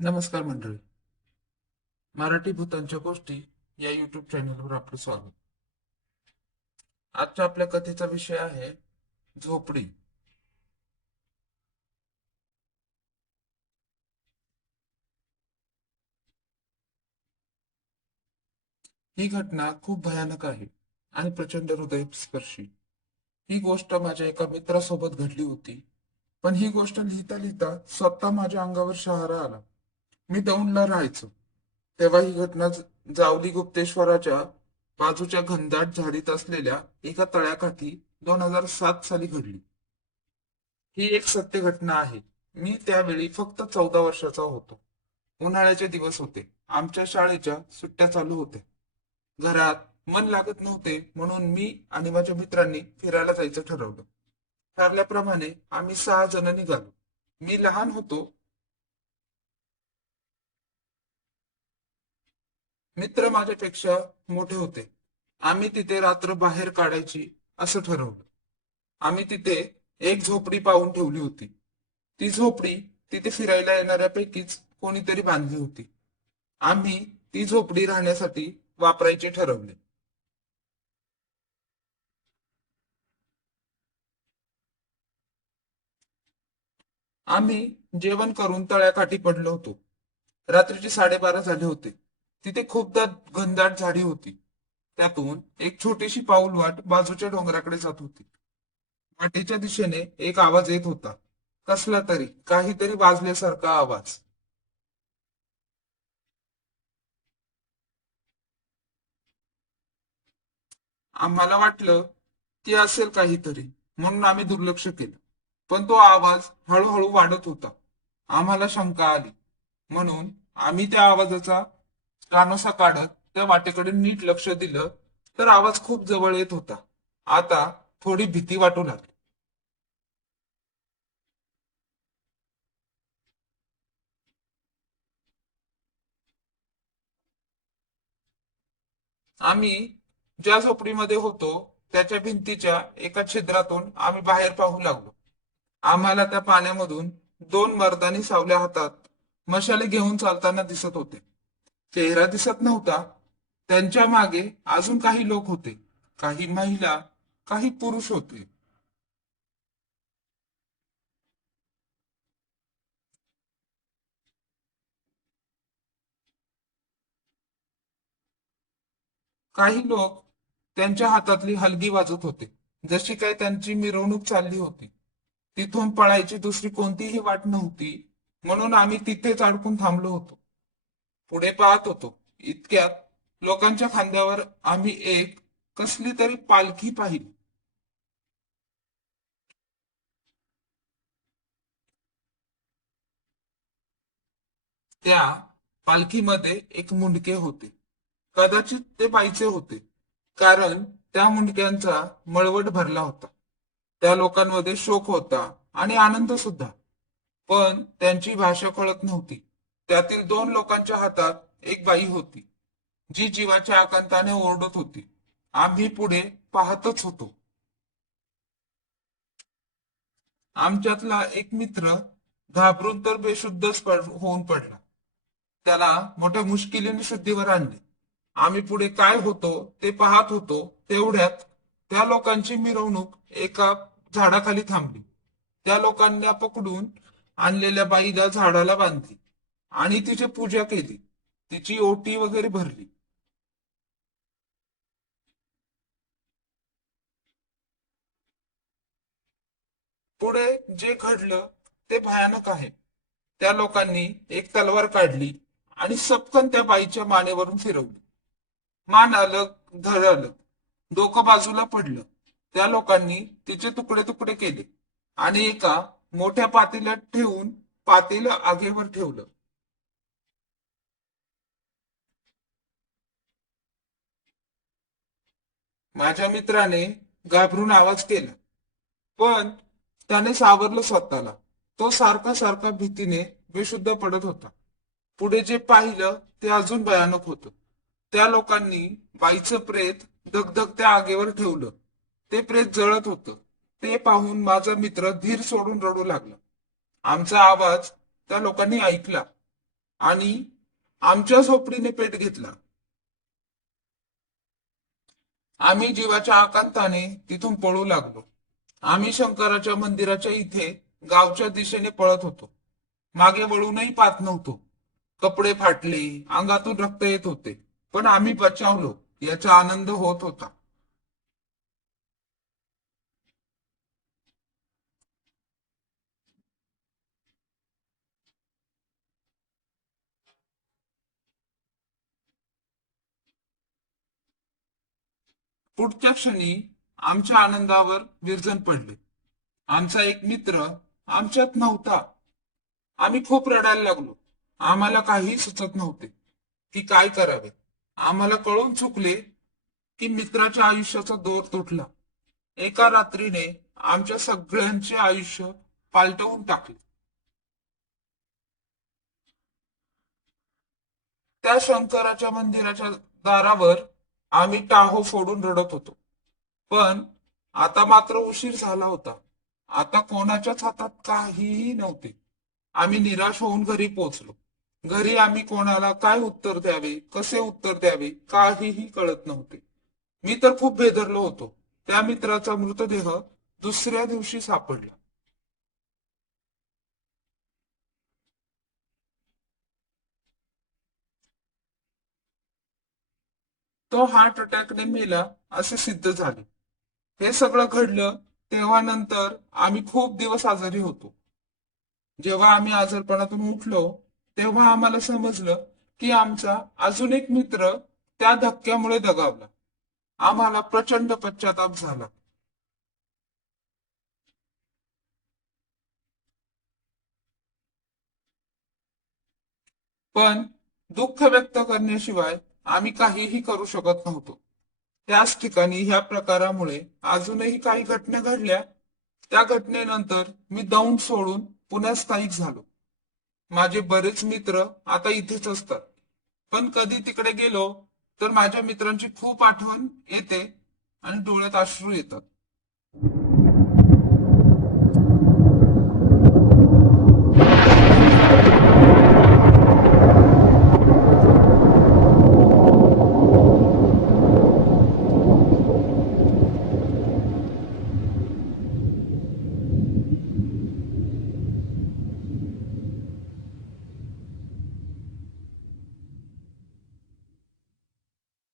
नमस्कार मंडळी. मराठी भूतांच्या गोष्टी या युट्यूब चॅनलवर आपलं स्वागत. आजच्या आपल्या कथेचा विषय आहे झोपडी. ही घटना खूप भयानक आहे आणि प्रचंड हृदयस्पर्शी. ही गोष्ट माझ्या एका मित्रासोबत घडली होती. पण ही गोष्ट लिहिता लिहिता स्वतः माझ्या अंगावर शहारा आला. मी दौंडला राहायचो तेव्हा ही घटना जावली गुप्तेश्वराच्या बाजूच्या घनदाट झाडीत असलेल्या एका तळ्याकाठी 2007 साली घडली. ही एक सत्य घटना आहे. मी त्यावेळी फक्त 14 वर्षाचा होतो. उन्हाळ्याचे दिवस होते. आमच्या शाळेच्या सुट्ट्या चालू होत्या. घरात मन लागत नव्हते म्हणून मी आणि माझ्या मित्रांनी फिरायला जायचं ठरवलं. ठरल्याप्रमाणे आम्ही 6 जण निघालो. मी लहान होतो. मित्र माझ्यापेक्षा मोठे होते. आम्ही तिथे रात्र बाहेर काढायची असं ठरवलं. आम्ही तिथे एक झोपडी पाहून ठेवली होती. ती झोपडी तिथे फिरायला येणाऱ्यापैकीच कोणीतरी बांधली होती. आम्ही ती झोपडी राहण्यासाठी वापरायचे ठरवले. आम्ही जेवण करून तळ्याकाठी पडलो होतो. रात्रीचे 12:30 झाले होते. तिथे खूप घनदाट झाडी होती. त्यातून एक छोटीशी पाऊल वाट बाजूच्या डोंगराकडे जात होती. वाटेच्या दिशेने एक आवाज येत होता. कसला तरी काहीतरी वाजल्यासारखा आवाज. आम्हाला वाटलं की असेल काहीतरी म्हणून आम्ही दुर्लक्ष केलं. पण तो आवाज हळूहळू वाढत होता. आम्हाला शंका आली म्हणून आम्ही त्या आवाजाचा कानोसा काढत त्या वाटेकडे नीट लक्ष दिलं तर आवाज खूप जवळ येत होता. आता थोडी भीती वाटू लागली. आम्ही ज्या झोपडीमध्ये होतो त्याच्या भिंतीच्या एका छिद्रातून आम्ही बाहेर पाहू लागलो. आम्हाला त्या पाण्यामधून 2 मर्दानी सावल्या हातात मशाले घेऊन चालताना दिसत होते. चेहरा दिसत नव्हता. त्यांच्या मागे अजून काही लोक होते. काही महिला, काही पुरुष होते. काही लोक त्यांच्या हातातली हलगी वाजत होते, जशी काय त्यांची मिरवणूक चालली होती. तिथून पळायची दुसरी कोणतीही वाट नव्हती म्हणून आम्ही तिथेच अडकून थांबलो होतो. पुढे पाहत होतो. इतक्यात लोकांच्या खांद्यावर आम्ही एक कसली तरी पालखी पाहिली. त्या पालखीमध्ये एक मुंडके होते. कदाचित ते बाईचे होते, कारण त्या मुंडक्यांचा मळवट भरला होता. त्या लोकांमध्ये शोक होता आणि आनंद सुद्धा. पण त्यांची भाषा कळत नव्हती. त्यातील 2 लोकांच्या हातात एक बाई होती, जी जीवाच्या आकांताने ओरडत होती. आम्ही पुढे पाहतच होतो. आमच्यातला एक मित्र घाबरून तर बेशुद्धच होऊन पडला. त्याला मोठ्या मुश्किलीने शुद्धीवर आणले. आम्ही पुढे काय होतो ते पाहत होतो. तेवढ्यात त्या लोकांची मिरवणूक एका झाडाखाली थांबली. त्या लोकांना पकडून आणलेल्या बाईला झाडाला बांधली आणि तिची पूजा केली. तिची ओटी वगैरे भरली. पुढे जे घडलं ते भयानक आहे. त्या लोकांनी एक तलवार काढली आणि सपकन त्या बाईच्या मानेवरून फिरवली. मान अलग, धड अलग, डोकं बाजूला पडलं. त्या लोकांनी तिचे तुकडे तुकडे केले आणि एका मोठ्या पातेल्यात ठेवून पातेलं आगेवर ठेवलं. माझ्या मित्राने घाबरून आवाज केला, पण त्याने सावरलं स्वतःला. तो सारखा सारखा भीतीने बेशुद्ध पडत होता. पुढे जे पाहिलं ते अजून भयानक होतं. त्या लोकांनी बाईचं प्रेत धगधगत्या आगेवर ठेवलं. ते प्रेत जळत होतं. ते पाहून माझा मित्र धीर सोडून रडू लागला. आमचा आवाज त्या लोकांनी ऐकला. आणि आमच्या झोपडीने पेट घेतला. आम्ही जीवाच्या आकांताने तिथून पळू लागलो. आम्ही शंकराच्या मंदिराच्या इथे गावच्या दिशेने पळत होतो. मागे वळूनही पाहत नव्हतो. कपडे फाटले, अंगातून रक्त येत होते, पण आम्ही बचावलो याचा आनंद होत होता. पुढच्या क्षणी आमच्या आनंदावर विरजण पडले. आमचा एक मित्र आमच्यात नव्हता. आम्ही खूप रडायला लागलो. आम्हाला काही सुचत नव्हते की काय करावे. आम्हाला कळून चुकले की मित्राच्या आयुष्याचा दोर तुटला. एका रात्रीने आमच्या सगळ्यांचे आयुष्य पालटवून टाकले. त्या शंकराच्या मंदिराच्या दारावर आम्ही टाहो फोडून रडत होतो. पण आता मात्र उशीर झाला होता. आता कोणाच्याच हातात काहीही नव्हते. आम्ही निराश होऊन घरी पोहोचलो. घरी आम्ही कोणाला काय उत्तर द्यावे, कसे उत्तर द्यावे, काहीही कळत नव्हते. मी तर खूप भेदरलो होतो. त्या मित्राचा मृतदेह दुसऱ्या दिवशी सापडला. तो हार्ट अटॅकने मेला असे सिद्ध झाले. हे सगळं घडलं तेव्हा नंतर आम्ही खूप दिवस आजारी होतो. जेव्हा आम्ही आजारपणातून उठलो तेव्हा आम्हाला समजलं की आमचा अजून एक मित्र त्या धक्क्यामुळे दगावला. आम्हाला प्रचंड पश्चाताप झाला. पण दुःख व्यक्त करण्याशिवाय आम्ही काहीही करू शकत नव्हतो. त्याच ठिकाणी ह्या प्रकारामुळे अजूनही काही घटना घडल्या. त्या घटनेनंतर मी दौंड सोडून पुण्यात स्थायिक झालो. माझे बरेच मित्र आता इथेच असतात. पण कधी तिकडे गेलो तर माझ्या मित्रांची खूप आठवण येते आणि डोळ्यात अश्रू येतात.